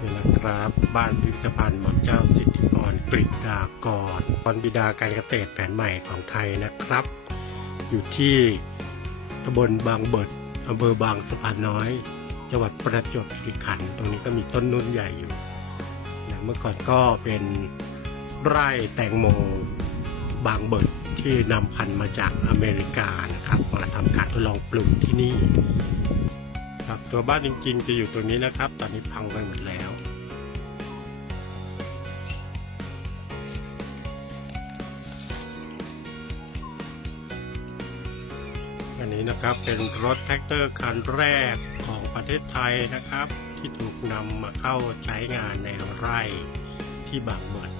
นี่นะครับ บ้านพิพิธภัณฑ์หม่อมเจ้าสิทธิพรกฤษดากรพรบิดาการเกษตรแผนใหม่ของไทยนะครับ อยู่ที่ตำบลบางเบิดอำเภอบางสะพานน้อย จังหวัดประจวบคีรีขันธ์ตรงนี้ก็มีต้นนุ่นใหญ่อยู่นะเมื่อก่อนก็เป็นไร่แตงโมบางเบิดที่นำพันธุ์มาจากอเมริกานะครับมาทำการทดลองปลูกที่นี่ ครับ ตัวบ้านจริงๆ จะอยู่ตรงนี้นะครับ ตอนนี้พังไปหมดแล้วอันนี้นะครับเป็นรถแท็กเตอร์คันแรกของประเทศไทยนะครับ ที่ถูกนำมาเข้าใช้งานในไร่ที่บางเบิดเมียน